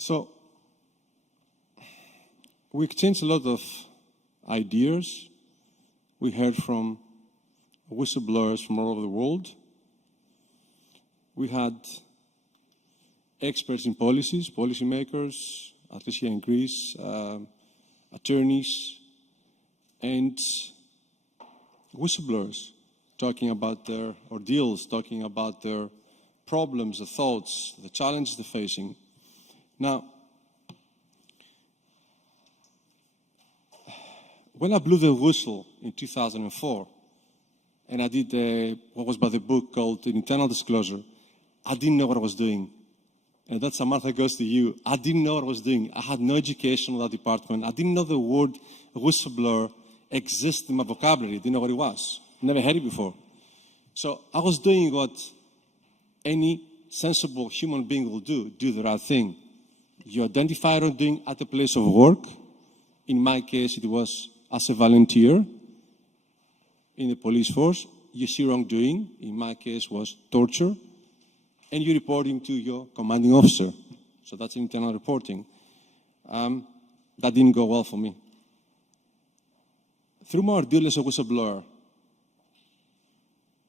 So we exchanged a lot of ideas. We heard from whistleblowers from all over the world. We had experts in policies, policymakers, at least here in Greece, attorneys, and whistleblowers talking about their ordeals, talking about their problems, the thoughts, the challenges they're facing. Now, when I blew the whistle in 2004, and I did what was by the book called An Internal Disclosure, I didn't know what I was doing. And that, Samantha, goes to you. I didn't know what I was doing. I had no education in that department. I didn't know the word whistleblower existed in my vocabulary. I didn't know what it was. Never heard it before. So I was doing what any sensible human being will do the right thing. You identify wrongdoing at the place of work. In my case, it was as a volunteer in the police force. You see wrongdoing. In my case, was torture. And you're reporting to your commanding officer. So that's internal reporting. That didn't go well for me. Through my ordeal as a whistleblower,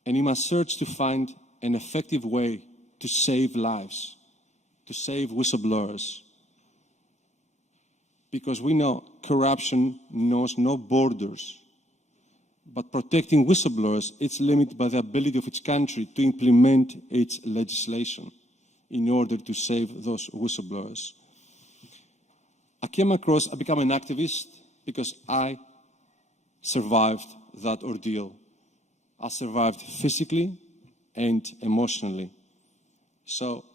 and in my search to find an effective way to save lives, to save whistleblowers, because we know corruption knows no borders. But protecting whistleblowers, it's limited by the ability of each country to implement its legislation in order to save those whistleblowers. I became an activist because I survived that ordeal. I survived physically and emotionally. So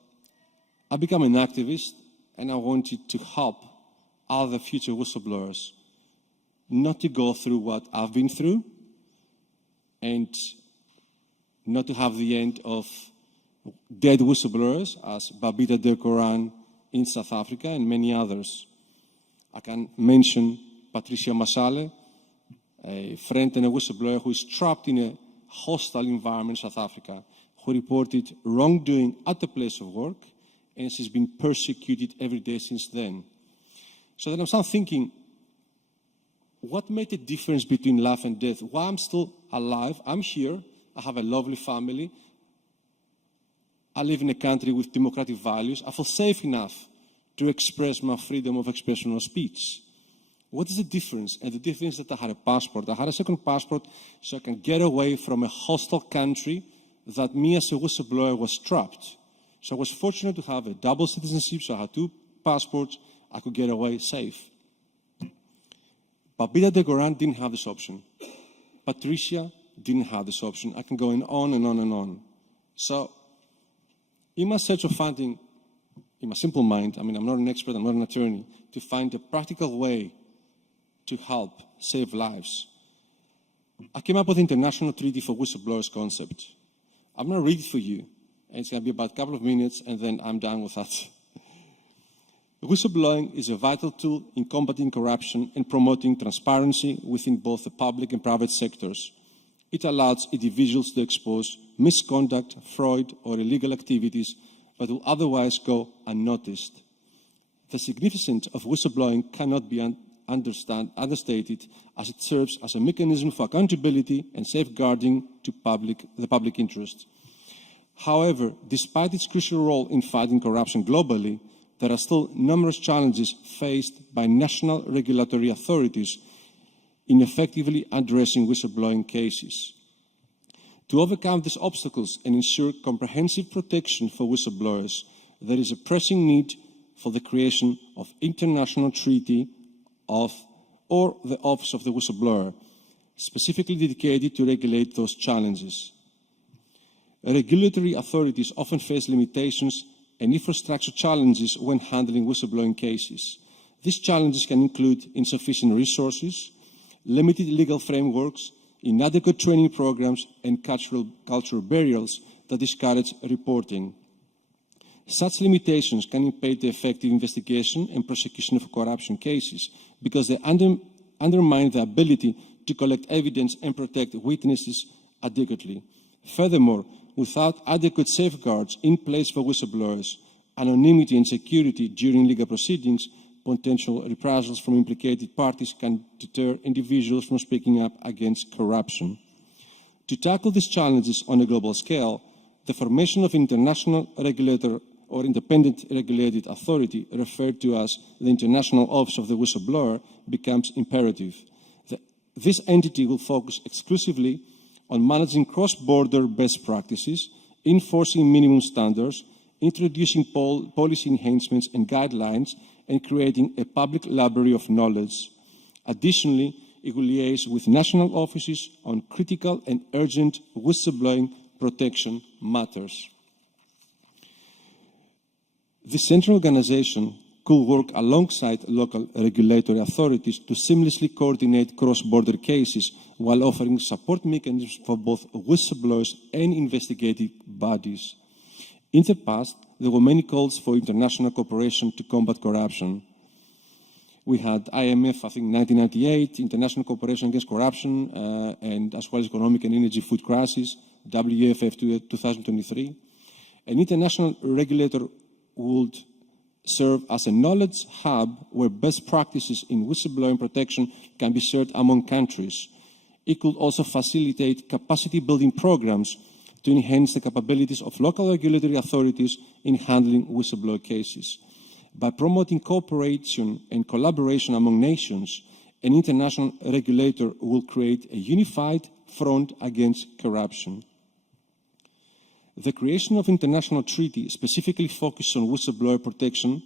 I became an activist, and I wanted to help other future whistleblowers not to go through what I've been through, and not to have the end of dead whistleblowers as Babita Dekoran in South Africa and many others. I can mention Patricia Masale, a friend and a whistleblower who is trapped in a hostile environment in South Africa, who reported wrongdoing at the place of work, and she's been persecuted every day since then. So then I'm starting thinking, what made the difference between life and death? Why I'm still alive? I'm here. I have a lovely family. I live in a country with democratic values. I feel safe enough to express my freedom of expression or speech. What is the difference? And the difference is that I had a passport. I had a second passport so I can get away from a hostile country that me as a whistleblower was trapped. So I was fortunate to have a double citizenship, so I had two passports. I could get away safe. Babita Dekoran didn't have this option. Patricia didn't have this option. I can go on and on and on. So, in my search of finding, in my simple mind, I'm not an expert, I'm not an attorney, to find a practical way to help save lives, I came up with the International Treaty for Whistleblowers concept. I'm going to read it for you, and it's going to be about a couple of minutes, and then I'm done with that. Whistleblowing is a vital tool in combating corruption and promoting transparency within both the public and private sectors. It allows individuals to expose misconduct, fraud, or illegal activities that will otherwise go unnoticed. The significance of whistleblowing cannot be understated, as it serves as a mechanism for accountability and safeguarding to the public interest. However, despite its crucial role in fighting corruption globally, there are still numerous challenges faced by national regulatory authorities in effectively addressing whistleblowing cases. To overcome these obstacles and ensure comprehensive protection for whistleblowers, there is a pressing need for the creation of international treaty or the Office of the Whistleblower, specifically dedicated to regulate those challenges. Regulatory authorities often face limitations and infrastructure challenges when handling whistleblowing cases. These challenges can include insufficient resources, limited legal frameworks, inadequate training programs, and cultural barriers that discourage reporting. Such limitations can impede the effective investigation and prosecution of corruption cases because they undermine the ability to collect evidence and protect witnesses adequately. Furthermore, without adequate safeguards in place for whistleblowers, anonymity and security during legal proceedings, potential reprisals from implicated parties can deter individuals from speaking up against corruption. To tackle these challenges on a global scale, the formation of international regulator or independent regulated authority, referred to as the International Office of the Whistleblower, becomes imperative. This entity will focus exclusively on managing cross-border best practices, enforcing minimum standards, introducing policy enhancements and guidelines, and creating a public library of knowledge. Additionally, it will liaise with national offices on critical and urgent whistleblowing protection matters. This central organization could work alongside local regulatory authorities to seamlessly coordinate cross-border cases while offering support mechanisms for both whistleblowers and investigative bodies. In the past, there were many calls for international cooperation to combat corruption. We had IMF, I think, 1998, International Cooperation Against Corruption, and as well as Economic and Energy Food Crisis, WFF 2023. An international regulator would serve as a knowledge hub where best practices in whistleblowing protection can be shared among countries. It could also facilitate capacity-building programs to enhance the capabilities of local regulatory authorities in handling whistleblower cases. By promoting cooperation and collaboration among nations, an international regulator will create a unified front against corruption. The creation of international treaty specifically focused on whistleblower protection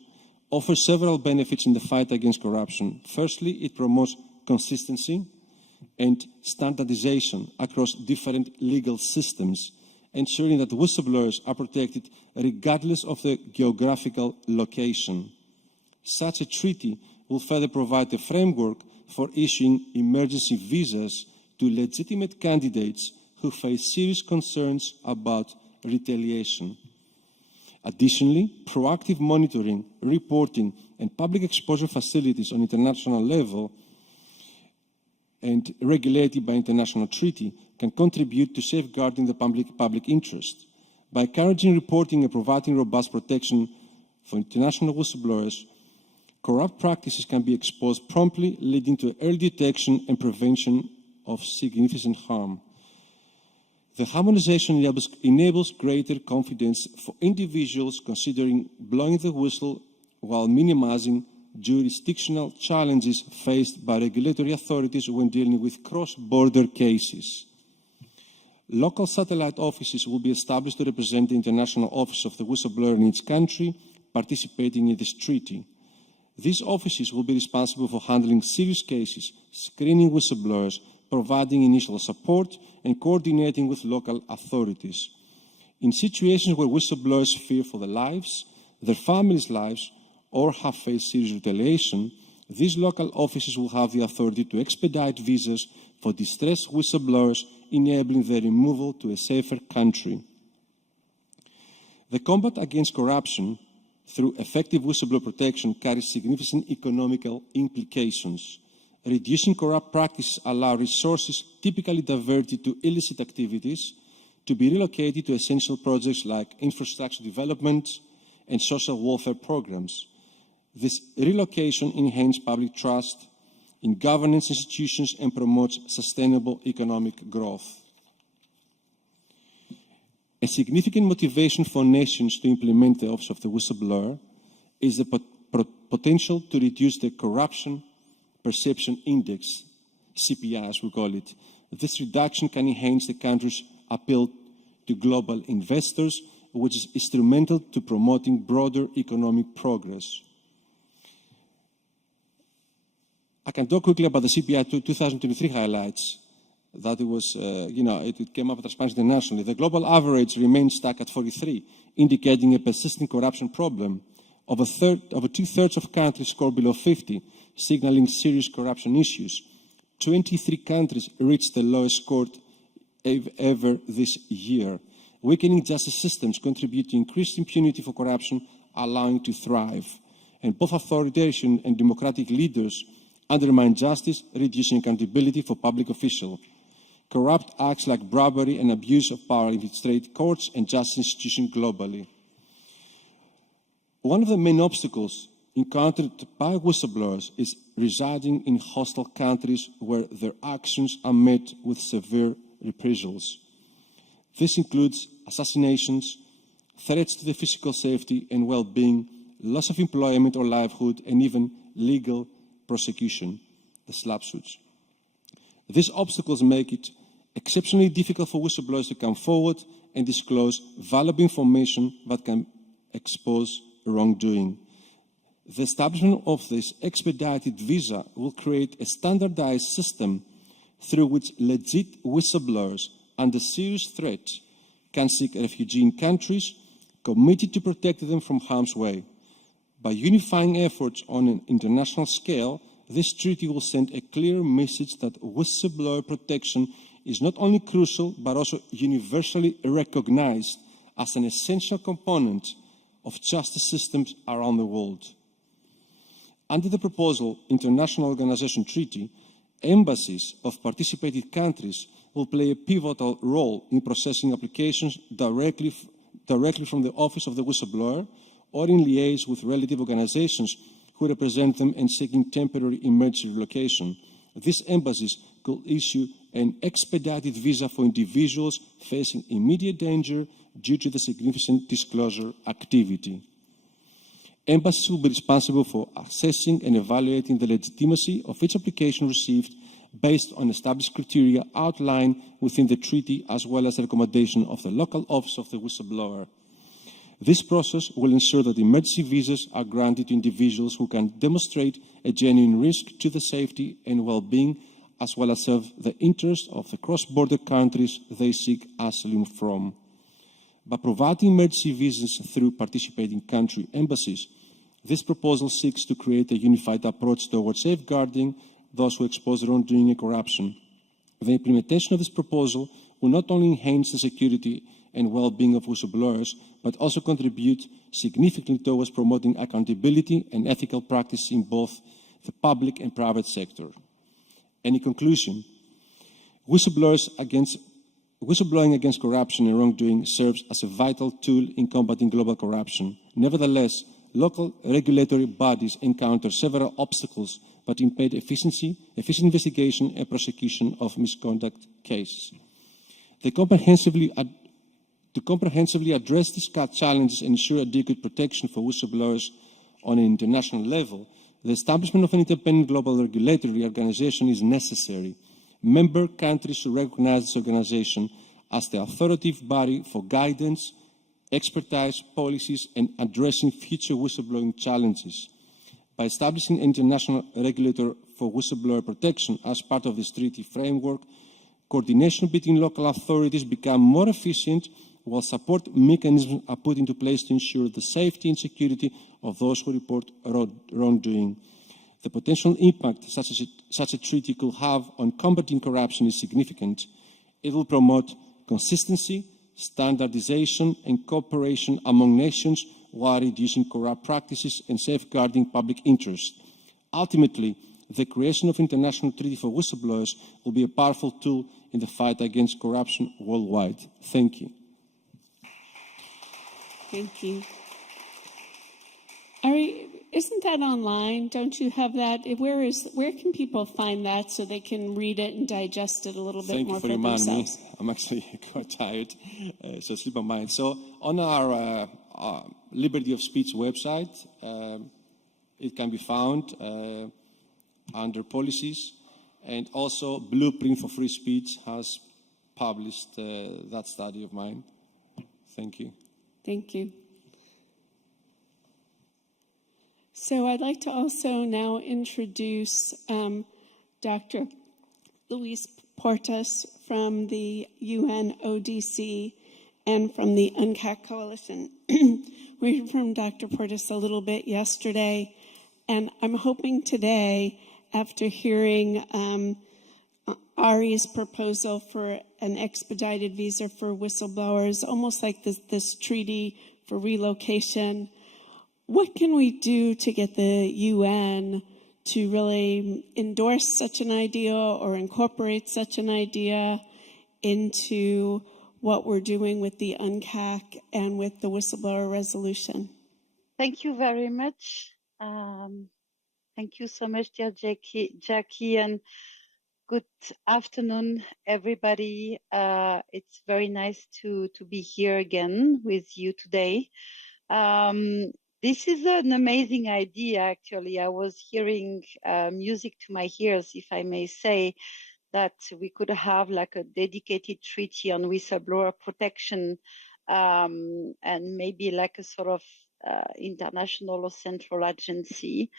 offers several benefits in the fight against corruption. Firstly, it promotes consistency and standardization across different legal systems, ensuring that whistleblowers are protected regardless of their geographical location. Such a treaty will further provide a framework for issuing emergency visas to legitimate candidates who face serious concerns about retaliation. Additionally, proactive monitoring, reporting, and public exposure facilities on international level and regulated by international treaty can contribute to safeguarding the public interest. By encouraging reporting and providing robust protection for international whistleblowers, corrupt practices can be exposed promptly, leading to early detection and prevention of significant harm. The harmonization enables greater confidence for individuals considering blowing the whistle while minimizing jurisdictional challenges faced by regulatory authorities when dealing with cross-border cases. Local satellite offices will be established to represent the International Office of the Whistleblower in each country participating in this treaty. These offices will be responsible for handling serious cases, screening whistleblowers, providing initial support, and coordinating with local authorities. In situations where whistleblowers fear for their lives, their families' lives, or have faced serious retaliation, these local offices will have the authority to expedite visas for distressed whistleblowers, enabling their removal to a safer country. The combat against corruption through effective whistleblower protection carries significant economical implications. Reducing corrupt practices allow resources typically diverted to illicit activities to be relocated to essential projects like infrastructure development and social welfare programs. This relocation enhances public trust in governance institutions and promotes sustainable economic growth. A significant motivation for nations to implement the Office of the Whistleblower is the potential to reduce the Corruption Perception Index, CPI as we call it. This reduction can enhance the country's appeal to global investors, which is instrumental to promoting broader economic progress. I can talk quickly about the CPI 2023 highlights. That it was, it came up with Transparency Internationally. The global average remains stuck at 43, indicating a persistent corruption problem. Over two-thirds of countries score below 50, signaling serious corruption issues. 23 countries reached the lowest score ever this year. Weakening justice systems contribute to increased impunity for corruption, allowing it to thrive. And both authoritarian and democratic leaders undermine justice, reducing accountability for public officials. Corrupt acts like bribery and abuse of power infiltrate courts and justice institutions globally. One of the main obstacles encountered by whistleblowers is residing in hostile countries where their actions are met with severe reprisals. This includes assassinations, threats to the physical safety and well-being, loss of employment or livelihood, and even legal prosecution, the SLAPP suits. These obstacles make it exceptionally difficult for whistleblowers to come forward and disclose valuable information that can expose wrongdoing. The establishment of this expedited visa will create a standardized system through which legit whistleblowers under serious threat can seek refuge in countries committed to protect them from harm's way. By unifying efforts on an international scale, this treaty will send a clear message that whistleblower protection is not only crucial but also universally recognized as an essential component of justice systems around the world. Under the proposal International Organization Treaty, embassies of participating countries will play a pivotal role in processing applications directly from the Office of the Whistleblower or in liaison with relative organizations who represent them and seeking temporary emergency relocation. These embassies could issue an expedited visa for individuals facing immediate danger due to the significant disclosure activity. Embassies will be responsible for assessing and evaluating the legitimacy of each application received based on established criteria outlined within the treaty, as well as the recommendation of the local office of the whistleblower. This process will ensure that emergency visas are granted to individuals who can demonstrate a genuine risk to the safety and well-being, as well as serve the interests of the cross-border countries they seek asylum from. By providing emergency visas through participating country embassies, this proposal seeks to create a unified approach towards safeguarding those who expose wrongdoing and corruption. The implementation of this proposal will not only enhance the security and well-being of whistleblowers, but also contribute significantly towards promoting accountability and ethical practice in both the public and private sector. And in conclusion, whistleblowing against corruption and wrongdoing serves as a vital tool in combating global corruption. Nevertheless, local regulatory bodies encounter several obstacles that impede efficient investigation and prosecution of misconduct cases. To comprehensively address these challenges and ensure adequate protection for whistleblowers on an international level, the establishment of an independent global regulatory organization is necessary. Member countries should recognize this organization as the authoritative body for guidance, expertise, policies, and addressing future whistleblowing challenges. By establishing an international regulator for whistleblower protection as part of this treaty framework, coordination between local authorities becomes more efficient, while support mechanisms are put into place to ensure the safety and security of those who report wrongdoing. The potential impact such a treaty could have on combating corruption is significant. It will promote consistency, standardization, and cooperation among nations while reducing corrupt practices and safeguarding public interest. Ultimately, the creation of an international treaty for whistleblowers will be a powerful tool in the fight against corruption worldwide. Thank you. Thank you. Ari, isn't that online? Don't you have that? Where can people find that so they can read it and digest it a little bit more for themselves? Thank you for reminding me. I'm actually quite tired, so sleep on mine. So on our Liberty of Speech website, it can be found under policies, and also Blueprint for Free Speech has published that study of mine. Thank you. Thank you. So I'd like to also now introduce Dr. Louise Portas from the UNODC and from the UNCAC Coalition. We heard from Dr. Portas a little bit yesterday, and I'm hoping today, after hearing Ari's proposal for an expedited visa for whistleblowers, almost like this treaty for relocation, what can we do to get the UN to really endorse such an idea or incorporate such an idea into what we're doing with the UNCAC and with the whistleblower resolution? Thank you very much. Thank you so much, dear Jackie, and good afternoon, everybody. It's very nice to be here again with you today. This is an amazing idea, actually. I was hearing music to my ears, if I may say, that we could have like a dedicated treaty on whistleblower protection, and maybe like a sort of international or central agency.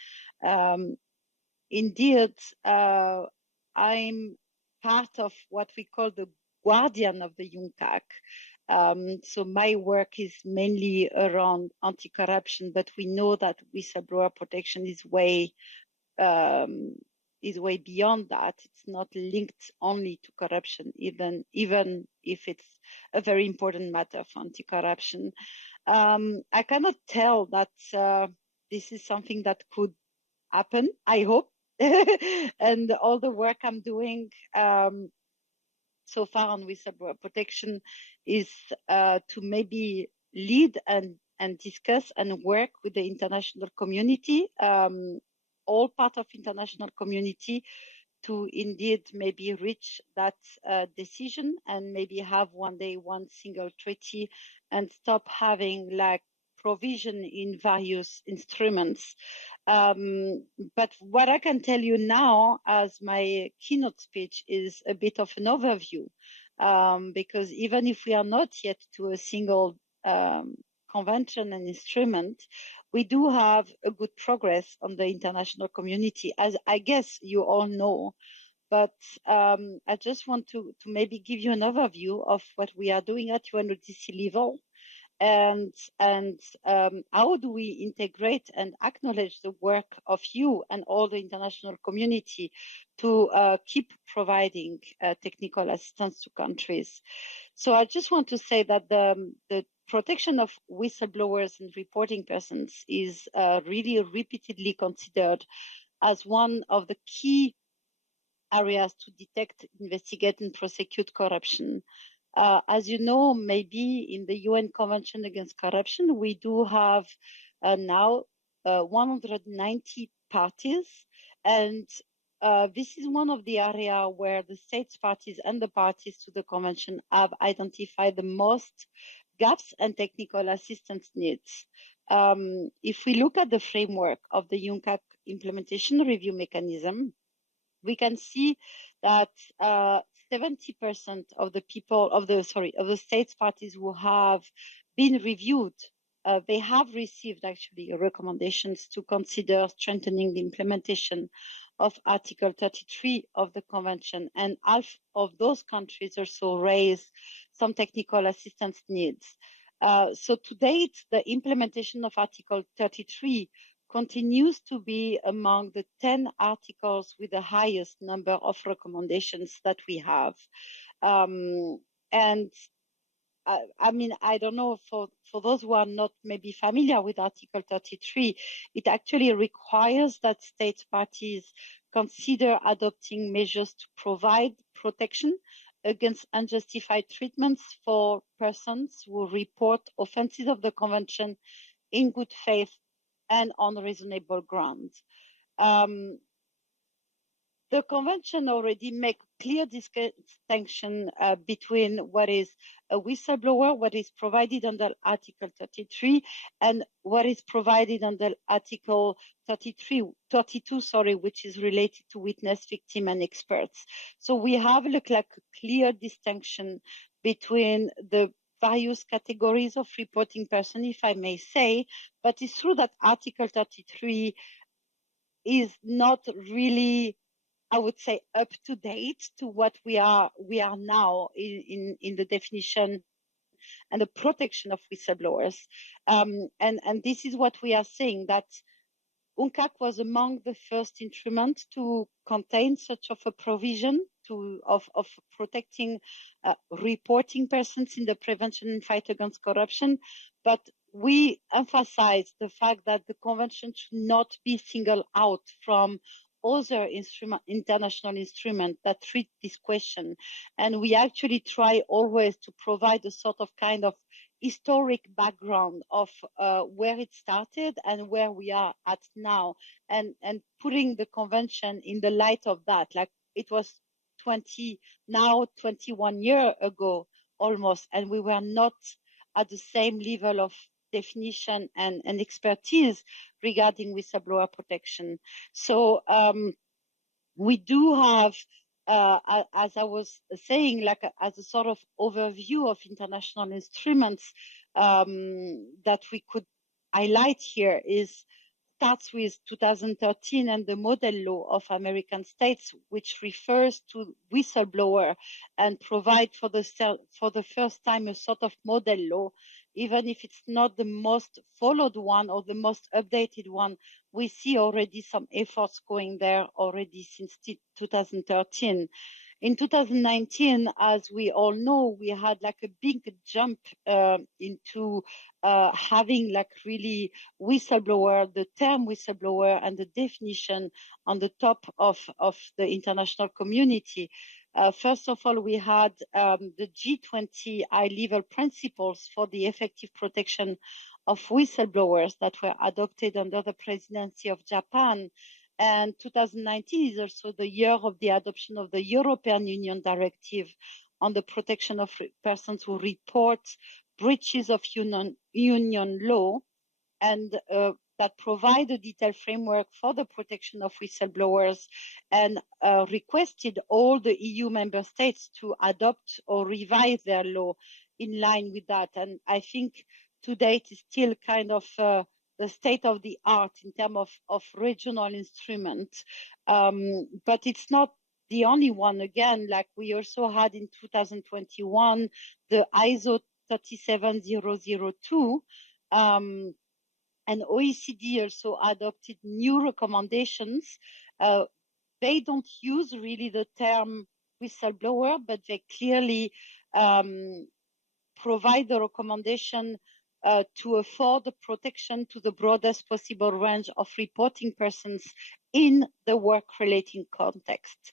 Indeed, I'm part of what we call the guardian of the UNCAC. So my work is mainly around anti-corruption, but we know that whistleblower protection is way beyond that. It's not linked only to corruption, even if it's a very important matter for anti-corruption. I cannot tell that this is something that could happen, I hope. And all the work I'm doing so far on whistleblower protection is to maybe lead and discuss and work with the international community, all part of international community, to indeed maybe reach that decision and maybe have one day one single treaty and stop having like provision in various instruments. But what I can tell you now as my keynote speech is a bit of an overview, because even if we are not yet to a single convention and instrument, we do have a good progress on the international community, as I guess you all know. But I just want to maybe give you an overview of what we are doing at UNODC level, and how do we integrate and acknowledge the work of you and all the international community to keep providing technical assistance to countries. So I just want to say that the protection of whistleblowers and reporting persons is really repeatedly considered as one of the key areas to detect, investigate, and prosecute corruption. As you know, maybe in the UN Convention Against Corruption, we do have now 190 parties, and this is one of the areas where the states parties and the parties to the convention have identified the most gaps and technical assistance needs. If we look at the framework of the UNCAC implementation review mechanism, we can see that 70% of the people of the states parties who have been reviewed, they have received actually recommendations to consider strengthening the implementation of Article 33 of the Convention, and half of those countries also raised some technical assistance needs. So to date, the implementation of Article 33 continues to be among the 10 articles with the highest number of recommendations that we have. And I mean, I don't know, for those who are not maybe familiar with Article 33, it actually requires that state parties consider adopting measures to provide protection against unjustified treatments for persons who report offenses of the Convention in good faith and on reasonable grounds. The Convention already makes clear distinction between what is a whistleblower, what is provided under Article 33, and what is provided under Article 32, which is related to witness, victim, and experts. So we have like a clear distinction between the various categories of reporting person, if I may say, but it's true that Article 33 is not really, I would say, up to date to what we are now in the definition and the protection of whistleblowers. And this is what we are saying, that UNCAC was among the first instruments to contain such of a provision of protecting reporting persons in the prevention and fight against corruption. But we emphasize the fact that the convention should not be singled out from other international instruments that treat this question. And we actually try always to provide a sort of kind of historic background of where it started and where we are at now, and putting the convention in the light of that. Like, it was 21 years ago almost, and we were not at the same level of definition and expertise regarding whistleblower protection. So we do have, as I was saying, like as a sort of overview of international instruments that we could highlight here, starts with 2013 and the model law of American states, which refers to whistleblower and provide for the first time a sort of model law. Even if it's not the most followed one or the most updated one, we see already some efforts going there already since 2013. In 2019, as we all know, we had like a big jump into having like really whistleblower, the term whistleblower and the definition on the top of the international community. First of all, we had the G20 high-level principles for the effective protection of whistleblowers that were adopted under the presidency of Japan. And 2019 is also the year of the adoption of the European Union Directive on the protection of persons who report breaches of union law, and that provide a detailed framework for the protection of whistleblowers, and requested all the EU member states to adopt or revise their law in line with that. And I think to date is still kind of the state of the art in terms of regional instruments. But it's not the only one. Again, like we also had in 2021, the ISO 37002, and OECD also adopted new recommendations. They don't use really the term whistleblower, but they clearly provide the recommendation to afford protection to the broadest possible range of reporting persons in the work-relating context.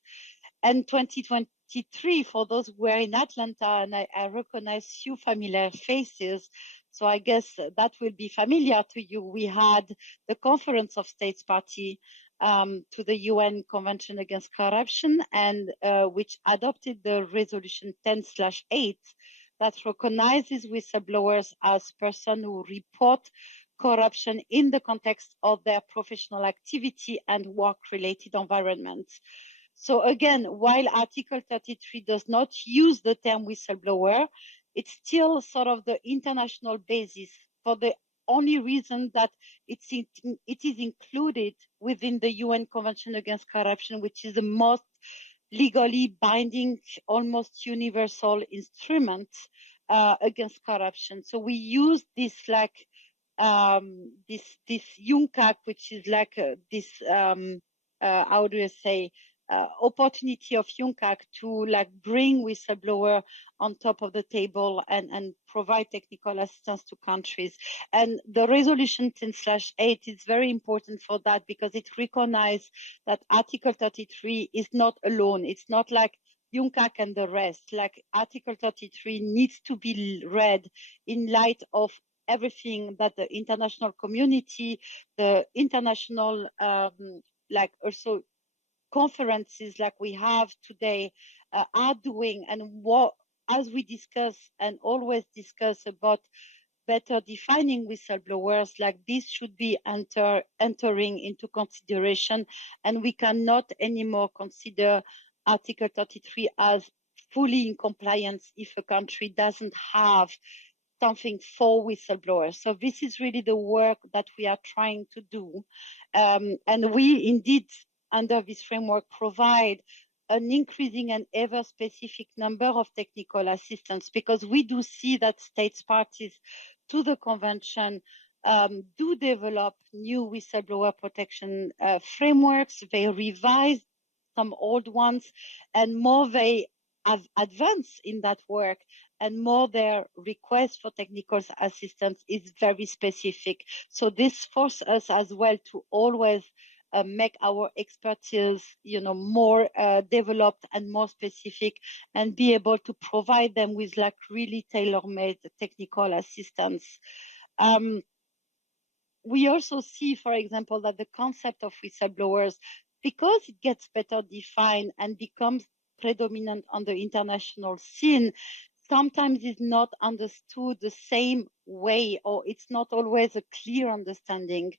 And 2023, for those who were in Atlanta, and I recognize few familiar faces, so I guess that will be familiar to you. We had the Conference of States Party to the UN Convention Against Corruption, and which adopted the resolution 10/8 that recognizes whistleblowers as persons who report corruption in the context of their professional activity and work-related environments. So again, while Article 33 does not use the term whistleblower, it's still sort of the international basis, for the only reason that it is included within the UN Convention Against Corruption, which is the most legally binding, almost universal instrument against corruption. So we use this like this UNCAC, which is like this how do you say, opportunity of UNCAC to like bring whistleblower on top of the table and provide technical assistance to countries. And the resolution 10/8 is very important for that, because it recognizes that Article 33 is not alone. It's not like UNCAC and the rest. Like Article 33 needs to be read in light of everything that the international community, the international like also conferences like we have today are doing, and what, as we discuss and always discuss about better defining whistleblowers, like this should be entering into consideration, and we cannot anymore consider Article 33 as fully in compliance if a country doesn't have something for whistleblowers. So this is really the work that we are trying to do, and we indeed, under this framework, provide an increasing and ever specific number of technical assistance, because we do see that states parties to the convention do develop new whistleblower protection frameworks. They revise some old ones, and more they have advanced in that work, and more their request for technical assistance is very specific. So this forces us as well to always make our expertise, more developed and more specific, and be able to provide them with like really tailor-made technical assistance. We also see, for example, that the concept of whistleblowers, because it gets better defined and becomes predominant on the international scene, sometimes is not understood the same way, or it's not always a clear understanding,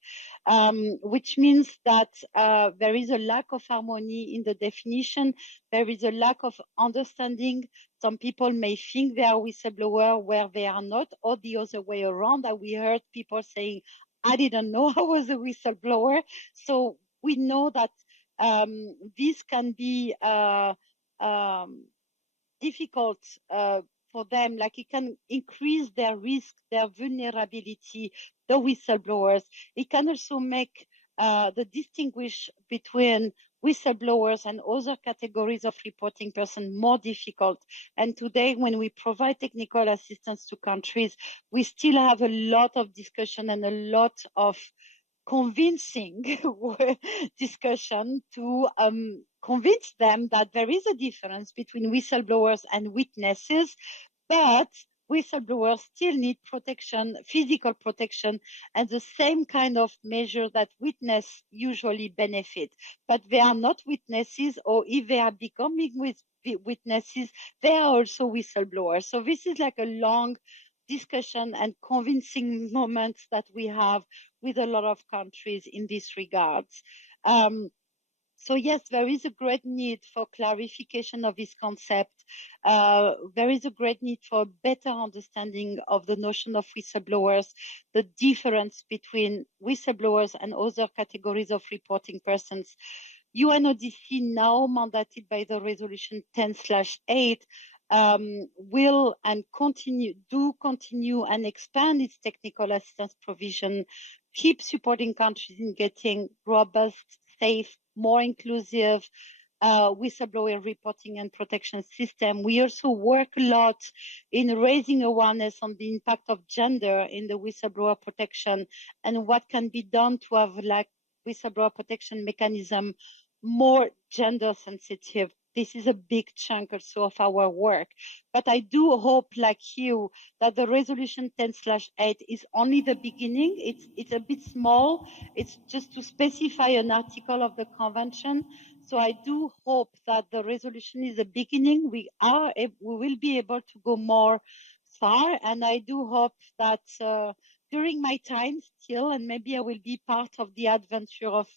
which means that there is a lack of harmony in the definition. There is a lack of understanding. Some people may think they are whistleblower where they are not, or the other way around. That we heard people saying, I didn't know I was a whistleblower. So we know that this can be difficult for them, like it can increase their risk, their vulnerability, the whistleblowers. It can also make the distinguish between whistleblowers and other categories of reporting person more difficult. And today, when we provide technical assistance to countries, we still have a lot of discussion and a lot of convincing discussion to convince them that there is a difference between whistleblowers and witnesses, but whistleblowers still need protection, physical protection, and the same kind of measure that witnesses usually benefit. But they are not witnesses, or if they are becoming witnesses, they are also whistleblowers. So this is like a long discussion and convincing moments that we have with a lot of countries in this regard. So yes, there is a great need for clarification of this concept. There is a great need for better understanding of the notion of whistleblowers, the difference between whistleblowers and other categories of reporting persons. UNODC, now mandated by the resolution 10/8, will and continue and expand its technical assistance provision, keep supporting countries in getting robust, safe, more inclusive whistleblower reporting and protection system. We also work a lot in raising awareness on the impact of gender in the whistleblower protection and what can be done to have like whistleblower protection mechanism more gender sensitive. This is a big chunk also of our work. But I do hope, like you, that the resolution 10/8 is only the beginning. It's a bit small. It's just to specify an article of the convention. So I do hope that the resolution is a beginning. We will be able to go more far. And I do hope that during my time still, and maybe I will be part of the adventure of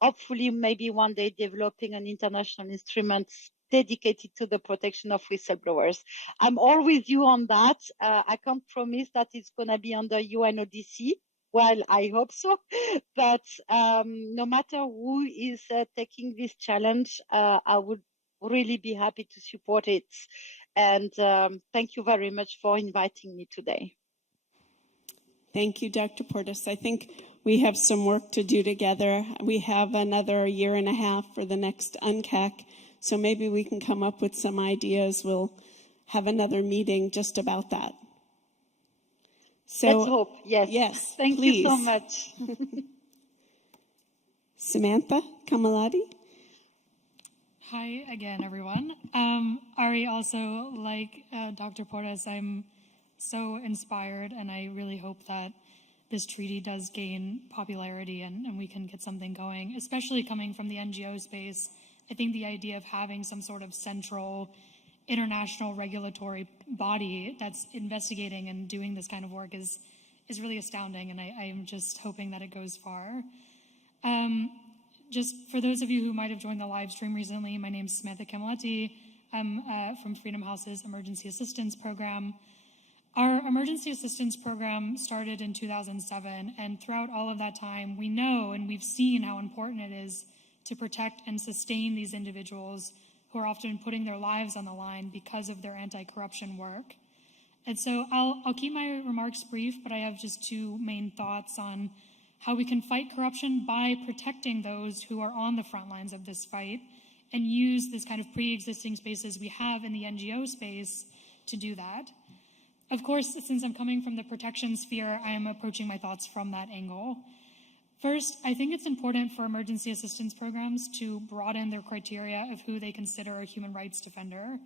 hopefully maybe one day developing an international instrument dedicated to the protection of whistleblowers. I'm all with you on that. I can't promise that it's going to be under UNODC. Well, I hope so. But no matter who is taking this challenge, I would really be happy to support it. And thank you very much for inviting me today. Thank you, Dr. Portas. I think we have some work to do together. We have another 1.5 years for the next UNCAC, so maybe we can come up with some ideas. We'll have another meeting just about that. So, let's hope, yes. Yes, Thank please. you so much. Samantha Camilletti. Hi again, everyone. Ari, also, like Dr. Portas, I'm so inspired, and I really hope that this treaty does gain popularity and we can get something going, especially coming from the NGO space. I think the idea of having some sort of central international regulatory body that's investigating and doing this kind of work is really astounding, and I am just hoping that it goes far. Just for those of you who might have joined the live stream recently, my name is Samantha Camilletti. I'm from Freedom House's Emergency Assistance Program. Our emergency assistance program started in 2007, and throughout all of that time, we know and we've seen how important it is to protect and sustain these individuals who are often putting their lives on the line because of their anti-corruption work. And so I'll keep my remarks brief, but I have just two main thoughts on how we can fight corruption by protecting those who are on the front lines of this fight and use this kind of pre-existing spaces we have in the NGO space to do that. Of course, since I'm coming from the protection sphere, I am approaching my thoughts from that angle. First, I think it's important for emergency assistance programs to broaden their criteria of who they consider a human rights defender.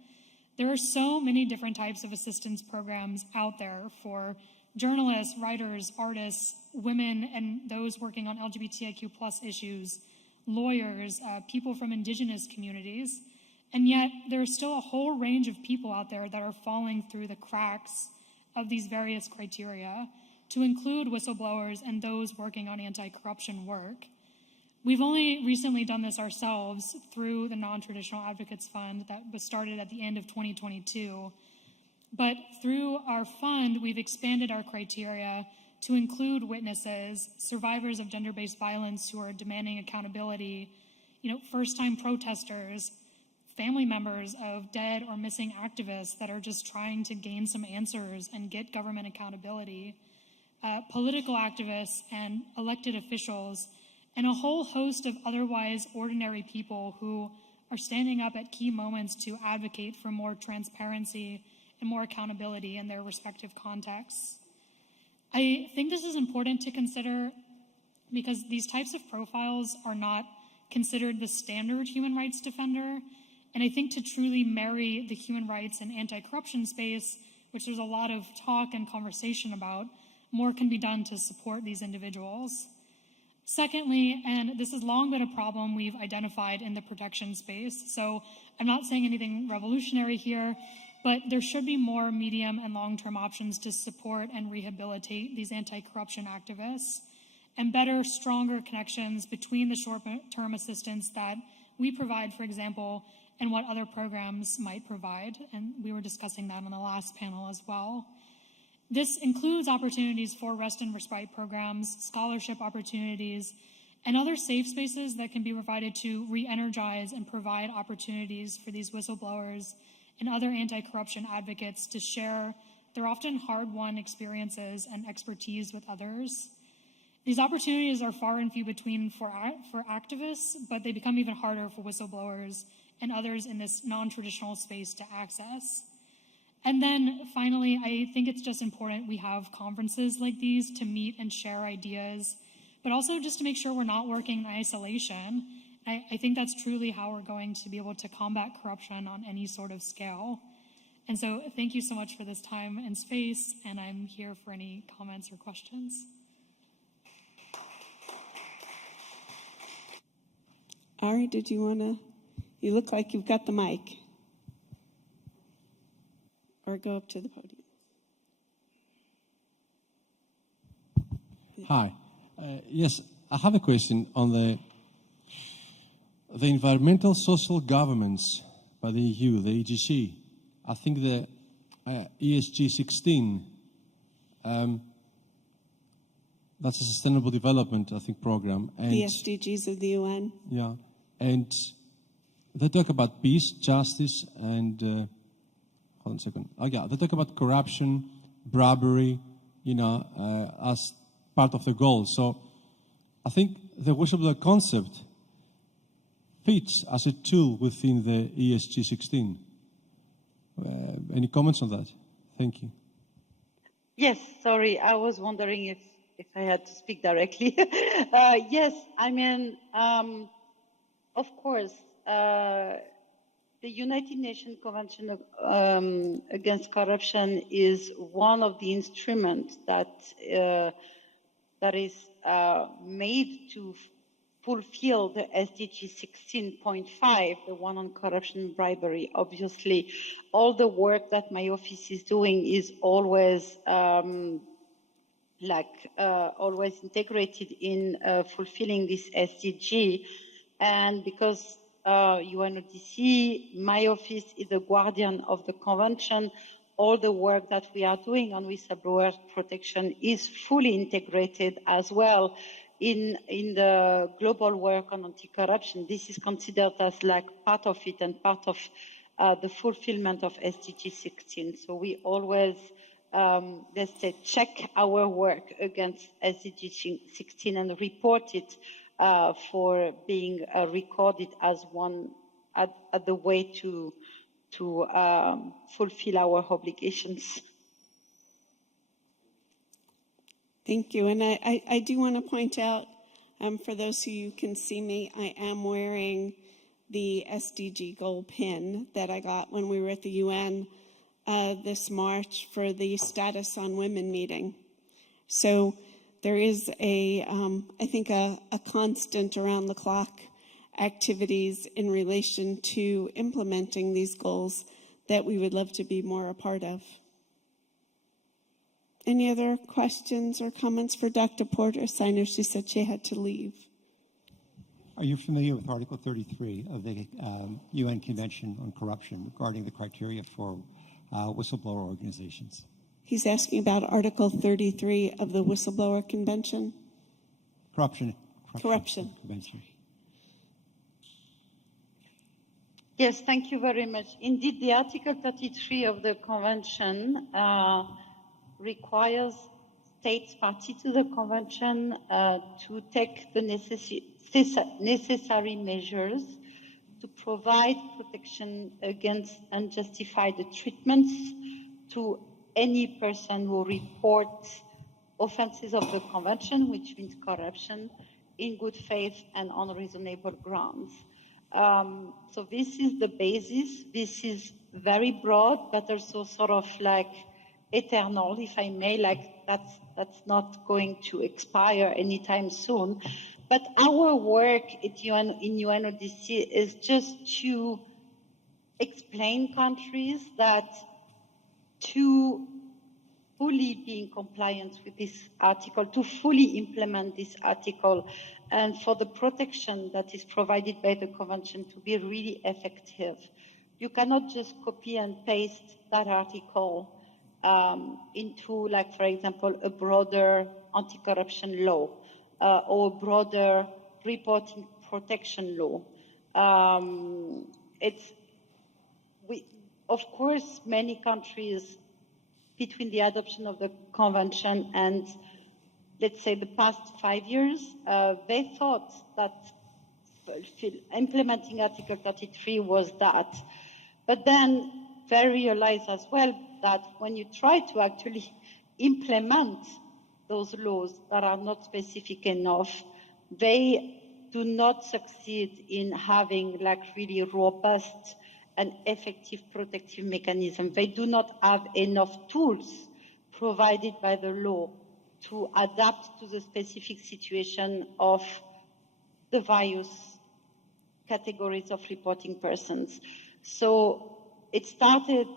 There are so many different types of assistance programs out there for journalists, writers, artists, women, and those working on LGBTIQ+ issues, lawyers, people from indigenous communities. And yet there is still a whole range of people out there that are falling through the cracks of these various criteria, to include whistleblowers and those working on anti-corruption work. We've only recently done this ourselves through the Non-Traditional Advocates Fund that was started at the end of 2022. But through our fund, we've expanded our criteria to include witnesses, survivors of gender-based violence who are demanding accountability, first-time protesters, family members of dead or missing activists that are just trying to gain some answers and get government accountability, political activists and elected officials, and a whole host of otherwise ordinary people who are standing up at key moments to advocate for more transparency and more accountability in their respective contexts. I think this is important to consider because these types of profiles are not considered the standard human rights defender. And I think to truly marry the human rights and anti-corruption space, which there's a lot of talk and conversation about, more can be done to support these individuals. Secondly, and this has long been a problem we've identified in the protection space, so I'm not saying anything revolutionary here, but there should be more medium and long-term options to support and rehabilitate these anti-corruption activists, and better, stronger connections between the short-term assistance that we provide, for example, and what other programs might provide, and we were discussing that on the last panel as well. This includes opportunities for rest and respite programs, scholarship opportunities, and other safe spaces that can be provided to re-energize and provide opportunities for these whistleblowers and other anti-corruption advocates to share their often hard-won experiences and expertise with others. These opportunities are far and few between for activists, but they become even harder for whistleblowers and others in this non-traditional space to access. And then finally, I think it's just important we have conferences like these to meet and share ideas, but also just to make sure we're not working in isolation. I think that's truly how we're going to be able to combat corruption on any sort of scale. And so thank you so much for this time and space, and I'm here for any comments or questions. Ari, did you want to? You look like you've got the mic. Or go up to the podium. Hi. Yes, I have a question on the environmental social governments by the EU, the EGC. I think the ESG 16, that's a sustainable development, I think, program. And The SDGs of the UN. yeah, and they talk about peace, justice, and hold on a second. Oh yeah, they talk about corruption, bribery, as part of the goal. So I think the whistleblower concept fits as a tool within the ESG 16. Any comments on that? Thank you. Yes, sorry, I was wondering if I had to speak directly. Yes, I mean, of course, the United Nations Convention Against Corruption is one of the instruments that is made to fulfill the SDG 16.5, the one on corruption and bribery. Obviously, all the work that my office is doing is always always integrated in fulfilling this SDG. And because UNODC, my office is the guardian of the convention, all the work that we are doing on whistleblower protection is fully integrated as well in the global work on anti-corruption. This is considered as like part of it and part of the fulfillment of SDG 16. So we always, let's say, check our work against SDG 16 and report it for being recorded as one at the way to fulfill our obligations. Thank you. And I do want to point out For those of you who can see me, I am wearing the SDG goal pin that I got when we were at the UN this March for the Status on Women meeting. So there is I think a constant around the clock activities in relation to implementing these goals that we would love to be more a part of. Any other questions or comments for Dr. Portas? I know she said she had to leave. Are you familiar with Article 33 of the UN Convention on Corruption regarding the criteria for whistleblower organizations? He's asking about Article 33 of the Whistleblower Convention. Corruption. Convention. Yes, thank you very much. Indeed, the Article 33 of the Convention requires states party to the Convention to take the necessary measures to provide protection against unjustified treatments to any person who reports offenses of the Convention, which means corruption, in good faith and on reasonable grounds. So this is the basis. This is very broad, but also sort of like eternal, if I may, like that's not going to expire anytime soon. But our work at in UNODC is just to explain countries that to fully be in compliance with this article, to fully implement this article, and for the protection that is provided by the Convention to be really effective. You cannot just copy and paste that article into, like, for example, a broader anti-corruption law or a broader reporting protection law. Of course, many countries, between the adoption of the Convention and, let's say, the past 5 years, they thought that implementing Article 33 was that. But then they realized as well that when you try to actually implement those laws that are not specific enough, they do not succeed in having like really robust and effective protective mechanism. They do not have enough tools provided by the law to adapt to the specific situation of the various categories of reporting persons. So it started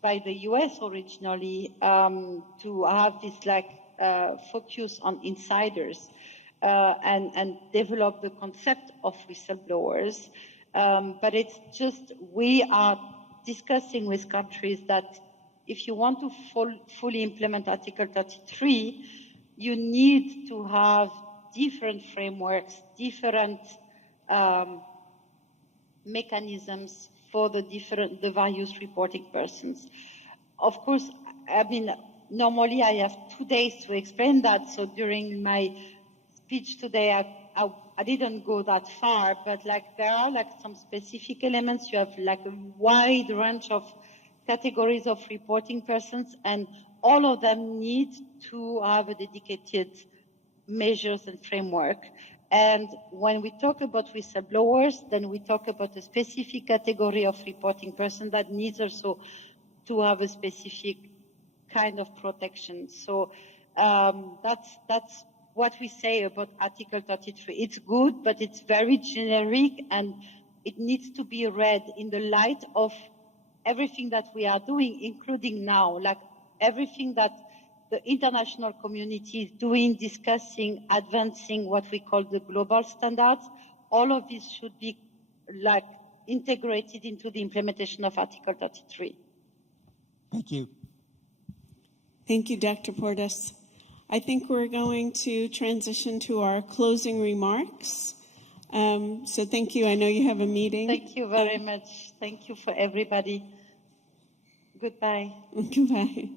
by the US originally to have this like focus on insiders and develop the concept of whistleblowers. But it's just, we are discussing with countries that if you want to fully implement Article 33, you need to have different frameworks, different mechanisms for the various reporting persons. Of course, I mean, normally I have 2 days to explain that. So during my speech today, I didn't go that far, but like there are like some specific elements. You have like a wide range of categories of reporting persons, and all of them need to have a dedicated measures and framework. And when we talk about whistleblowers, then we talk about a specific category of reporting person that needs also to have a specific kind of protection. So that's what we say about Article 33. It's good, but it's very generic, and it needs to be read in the light of everything that we are doing, including now, like everything that the international community is doing, discussing, advancing what we call the global standards. All of this should be like integrated into the implementation of Article 33. Thank you. Thank you, Dr. Portas. I think we're going to transition to our closing remarks. So thank you. I know you have a meeting. Thank you very much. Thank you for everybody. Goodbye. Goodbye.